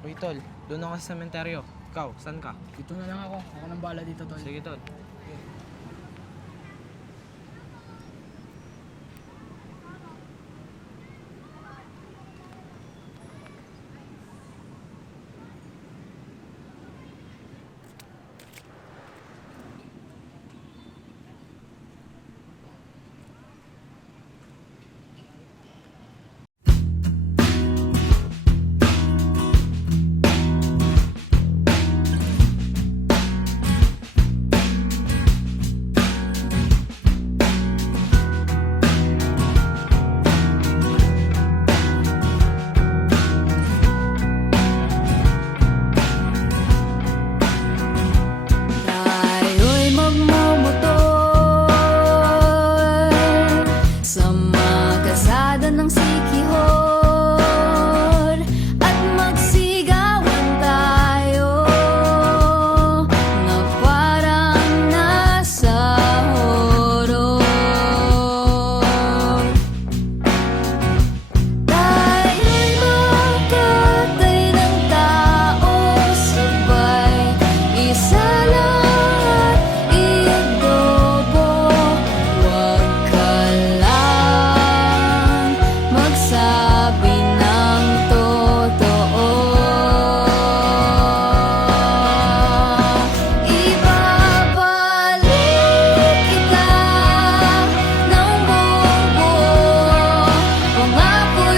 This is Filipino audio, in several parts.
Uy, tol. Doon ako sa sementeryo. Ikaw, saan ka? Dito na lang ako. Ako nang bala dito, tol. Sige, tol.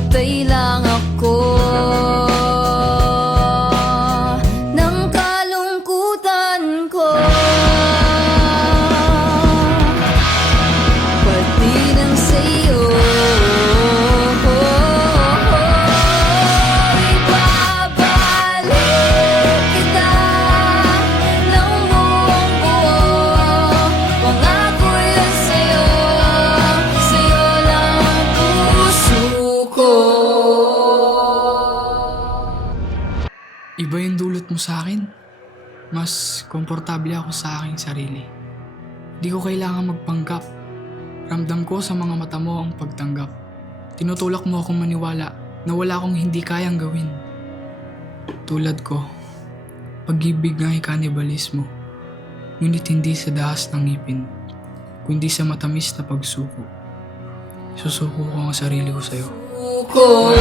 Pumapatay lang mo sa akin. Mas komportable ako sa aking sarili. Di ko kailangan magpanggap. Ramdam ko sa mga mata mo ang pagtanggap. Tinutulak mo akong maniwala na wala akong hindi kayang gawin. Tulad ko, pag-ibig nga ay kanibalismo. Ngunit hindi sa dahas ng ngipin, kundi sa matamis na pagsuko. Susuko ko ang sarili ko sa'yo. ko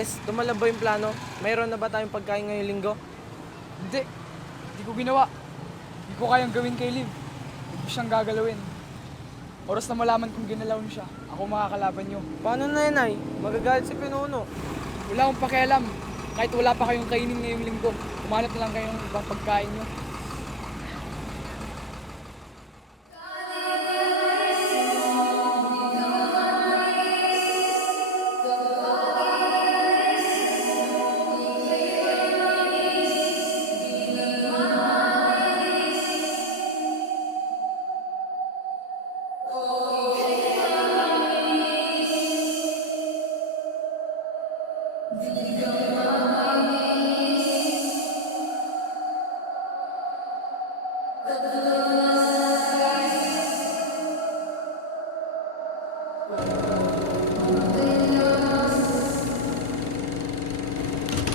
Andres, tumalab ba yung plano? Mayroon na ba tayong pagkain ngayong linggo? Hindi. Hindi ko ginawa. Hindi ko kayang gawin kay Liv. Hindi ko siyang gagalawin. Oras na malaman kung ginalaw niyo siya, ako makakalaban niyo. Paano na yan, ay? Magagalit si Pinuno. Wala akong pakialam. Kahit wala pa kayong kainin ngayong linggo, kumanap na lang kayong ibang pagkain niyo.